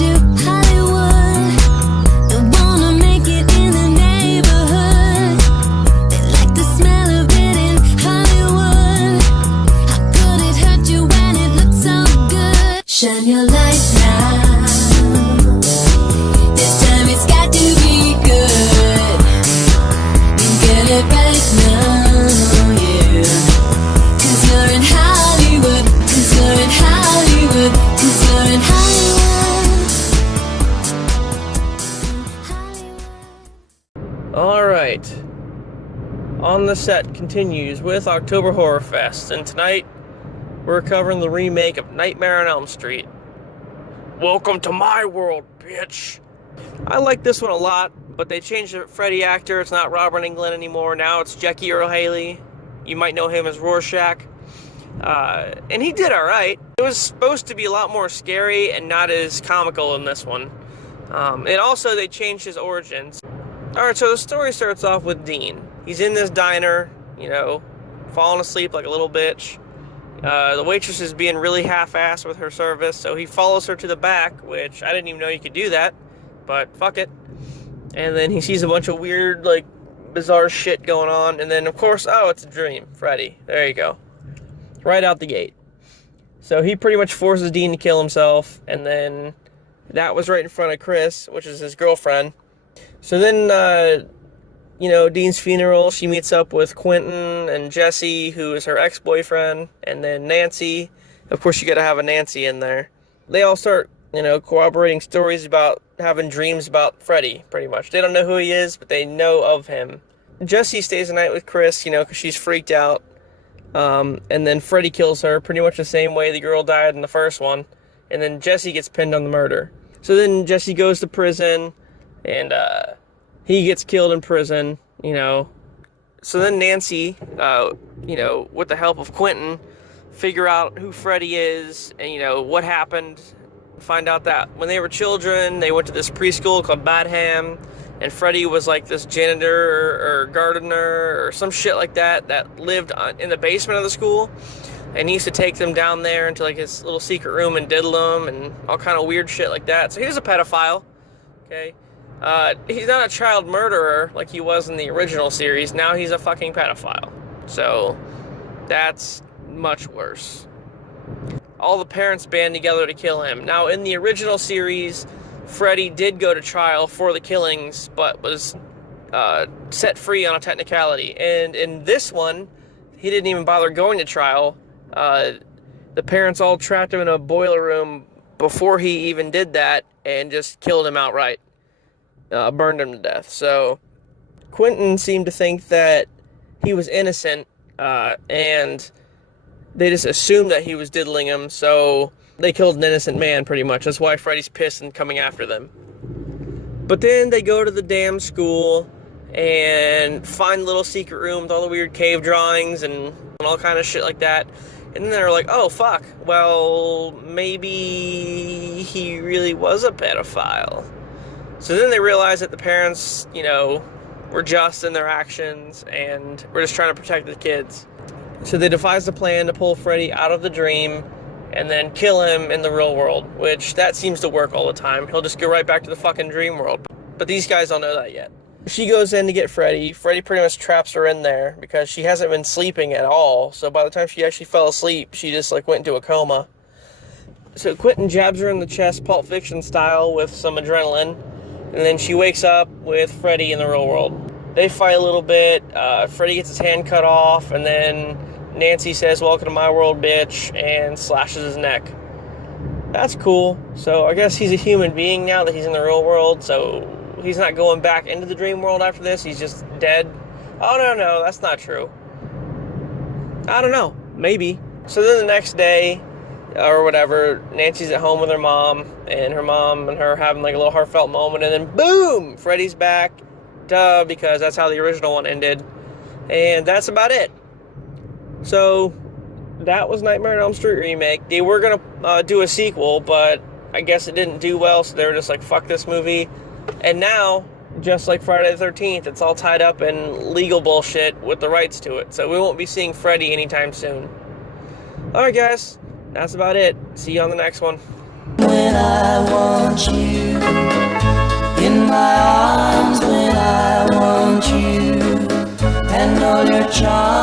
to Hollywood. They wanna make it in the neighborhood. They like the smell of it in Hollywood. How could it hurt you when it looks so good? Shine your light now. This time it's got to be good. Get it right now, yeah. 'Cause you're in Hollywood. 'Cause you're in Hollywood. 'Cause you're in Hollywood. Alright. On the Set continues with October Horrorfest, and tonight we're covering the remake of Nightmare on Elm Street. Welcome to my world, bitch! I like this one a lot, but they changed the Freddy actor. It's not Robert Englund anymore. Now it's Jackie Earle Haley. You might know him as Rorschach. And he did alright. It was supposed to be a lot more scary and not as comical in this one. And also they changed his origins. Alright, so the story starts off with Dean. He's in this diner, you know, falling asleep like a little bitch. The waitress is being really half-assed with her service, so he follows her to the back, which I didn't even know you could do that, but fuck it. And then he sees a bunch of weird, like, bizarre shit going on, and then, of course, oh, it's a dream. Freddy. There you go. Right out the gate. So he pretty much forces Dean to kill himself, and then that was right in front of Chris, which is his girlfriend. So then, you know, Dean's funeral, she meets up with Quentin and Jesse, who is her ex-boyfriend, and then Nancy. Of course, you gotta have a Nancy in there. They all start, you know, corroborating stories about having dreams about Freddy, pretty much. They don't know who he is, but they know of him. Jesse stays the night with Chris, you know, because she's freaked out. And then Freddy kills her, pretty much the same way the girl died in the first one. And then Jesse gets pinned on the murder. So then Jesse goes to prison, and, he gets killed in prison, you know. So then Nancy, you know, with the help of Quentin, figure out who Freddy is and, you know, what happened. Find out that when they were children, they went to this preschool called Badham, and Freddy was like this janitor or gardener or some shit like that lived in the basement of the school. And he used to take them down there into like his little secret room and diddle them and all kind of weird shit like that. So he was a pedophile, okay? He's not a child murderer like he was in the original series. Now he's a fucking pedophile. So that's much worse. All the parents band together to kill him. Now, in the original series, Freddy did go to trial for the killings, but was set free on a technicality. And in this one, he didn't even bother going to trial. The parents all trapped him in a boiler room before he even did that and just killed him outright. Burned him to death. So Quentin seemed to think that he was innocent, and they just assumed that he was diddling him, so they killed an innocent man, pretty much. That's why Freddy's pissed and coming after them. But then they go to the damn school and find a little secret room with all the weird cave drawings and all kind of shit like that. And then they're like, oh, fuck, well, maybe he really was a pedophile. So then they realize that the parents, you know, were just in their actions and were just trying to protect the kids. So they devised a plan to pull Freddy out of the dream and then kill him in the real world, which that seems to work all the time. He'll just go right back to the fucking dream world. But these guys don't know that yet. She goes in to get Freddy. Freddy pretty much traps her in there because she hasn't been sleeping at all. So by the time she actually fell asleep, she just like went into a coma. So Quentin jabs her in the chest, Pulp Fiction style, with some adrenaline. And then she wakes up with Freddy in the real world. They fight a little bit. Freddy gets his hand cut off, and then Nancy says, welcome to my world, bitch, and slashes his neck. That's cool. So I guess he's a human being now that he's in the real world, so he's not going back into the dream world after this. He's just dead. Oh, no, that's not true. I don't know. Maybe. So then the next day, or whatever, Nancy's at home with her mom, and her having like a little heartfelt moment, and then boom, Freddy's back. Duh, because that's how the original one ended. And that's about it. So that was Nightmare on Elm Street remake. They were gonna do a sequel, but I guess it didn't do well, so they were just like, fuck this movie. And now, just like Friday the 13th, it's all tied up in legal bullshit with the rights to it. So we won't be seeing Freddy anytime soon. Alright guys, that's about it. See you on the next one. when I want you, in my arms when I want you, and all your charms